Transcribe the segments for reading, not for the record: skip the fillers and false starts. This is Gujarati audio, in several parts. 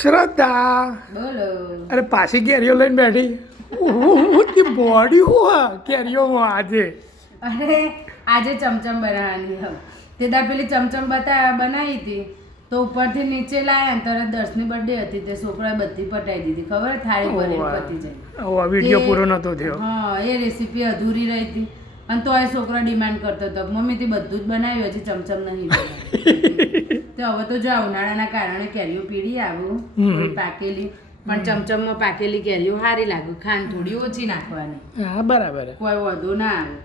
શ્રદ્ધા, બોલો. અરે પાછી કેરીઓ લઈને બેઠી બોડી હોવા કેરીઓમાં આજે. અરે આજે ચમચમ બનાવવાની હવે તે દા પેલી ચમચમ બનાવી હતી તો ઉપરથી નીચે લાયા ને તરત 10ની બર્થડે હતી તે છોકરા બધી પટાઈ દીધી ખબર થાળી ભરીને પતી જાય. વિડીયો પૂરો નતો થયો. હા એ રેસીપી અધૂરી રહી હતી અને તો એ છોકરા ડિમાન્ડ કરતો હતો મમ્મી તે બધું જ બનાવ્યું હજી ચમચમ નહીં બનાવ્યું. તો હવે તો જો ઉનાળાના કારણે કેરીઓ પીળી આવું થોડી પાકેલી પણ ચમચમમાં પાકેલી કેરીઓ સારી લાગે ખાંડ થોડી ઓછી નાખવાની. હા બરાબર. કોઈ વધુ ના આવે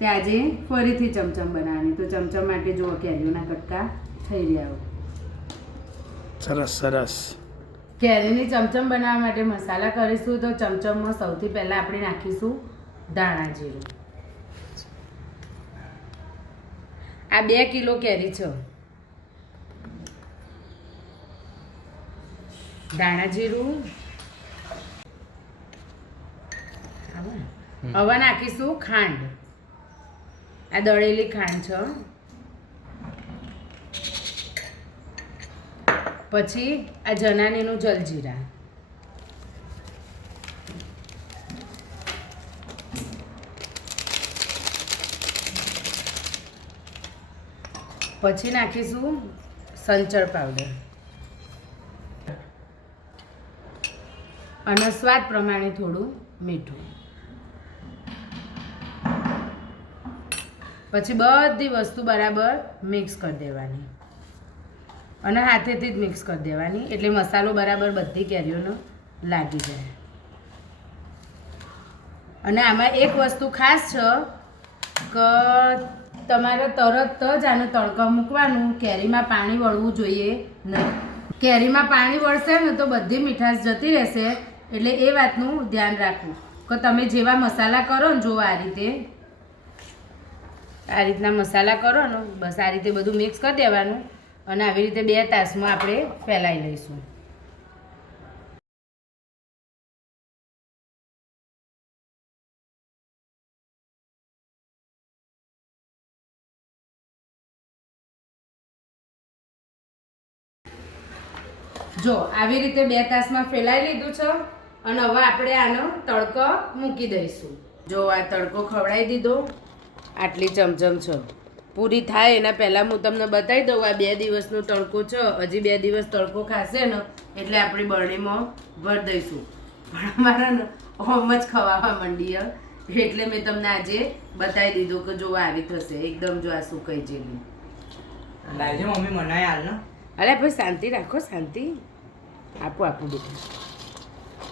તે આજે ફરીથી ચમચમ બનાવવાની તો ચમચમ માટે જો કેરીઓના કટકા થઈ રહ્યા. સરસ સરસ. કેરીની ચમચમ બનાવવા માટે મસાલા કરીશું તો ચમચમમાં સૌથી પહેલાં આપણે નાખીશું ધાણા જીરું. આ 2 કિલો કેરી છે. ધાણા જીરું હવે નાખીશું ખાંડ. આ દળેલી ખાંડ છે. પછી આ જનાનીનું જલજીરા, પછી નાખીશું સંચળ પાવડર અને સ્વાદ પ્રમાણે થોડું મીઠું. પછી બધી વસ્તુ બરાબર મિક્સ કરી દેવાની અને હાથેથી જ મિક્સ કરી દેવાની એટલે મસાલો બરાબર બધી કેરીઓનો લાગી જાય. અને આમાં એક વસ્તુ ખાસ છે કે તમારે તરત જ આને તડકા મૂકવાનું. કેરીમાં પાણી વળવું જોઈએ નહીં. કેરીમાં પાણી વળશે ને તો બધી મીઠાશ જતી રહેશે એટલે એ વાતનું ધ્યાન રાખવું કે તમે જેવા મસાલા કરો ને જો આ રીતના મસાલા કરો ને બસ આ રીતે બધું મિક્સ કરી દેવાનું અને આવી રીતે 2 તાસમાં આપણે ફેલાઈ લઈશું. જો આવી રીતે 2 તાસમાં ફેલાઈ લીધું છે અને હવે આપણે આનો તડકો મૂકી દઈશું. જો આ તડકો ખવડાવી દીધો. આટલી ચમચમ છે. પૂરી થાય એના પહેલાં હું તમને બતાવી દઉં. આ 2 દિવસનો તડકો છે. હજી 2 દિવસ તડકો ખાશે ને એટલે આપણી બરણીમાં ભરી દઈશું. પણ અમારા ને ઓમ જ ખવાવા માંડીએ એટલે મેં તમને આજે બતાવી દીધું કે જો આવી થશે એકદમ. જો આ સુકાઈ જેવી લાવજો મમ્મી મનાય હાલ ને. અરે ભાઈ શાંતિ રાખો શાંતિ. આપું બેટા.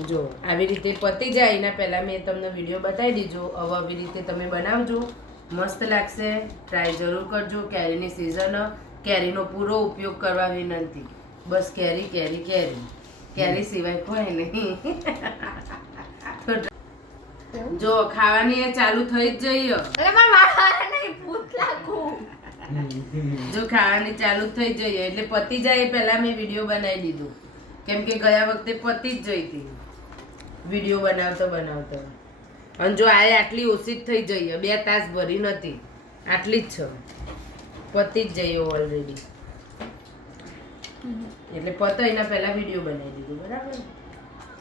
જો આવી રીતે પતી જાય એના પહેલાં મેં તમને વિડીયો બતાવી દીધો. હવે આવી રીતે તમે બનાવજો મસ્ત લાગશે. ટ્રાય જરૂર કરજો. કેરીની સિઝન કેરીનો પૂરો ઉપયોગ કરવા વિનંતી. બસ કેરી કેરી કેરી કેરી સિવાય કોઈ નહીં. જો ખાવાની ચાલુ થઈ જ જઈએ. જો ખાવાની ચાલુ થઈ જઈએ એટલે પતી જાય પહેલા મેં વિડીયો બનાવી દીધું કેમ કે ગયા વખતે પતી જ જઈ હતી વિડીયો બનાવતો. અને જો આ આટલી ઓછી જ થઈ જઈએ 2 તાસ ભરી નથી આટલી જ છે. પતી જ જઈએ ઓલરેડી એટલે પતો એના પહેલા વિડીયો બનાવી દીધું બરાબર.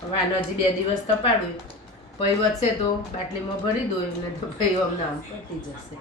હવે આનો હજી 2 દિવસ તપાડું પછી વધશે તો બાટલીમાં ભરી દો એટલે તો ભાઈ અમને આમ પતી જશે.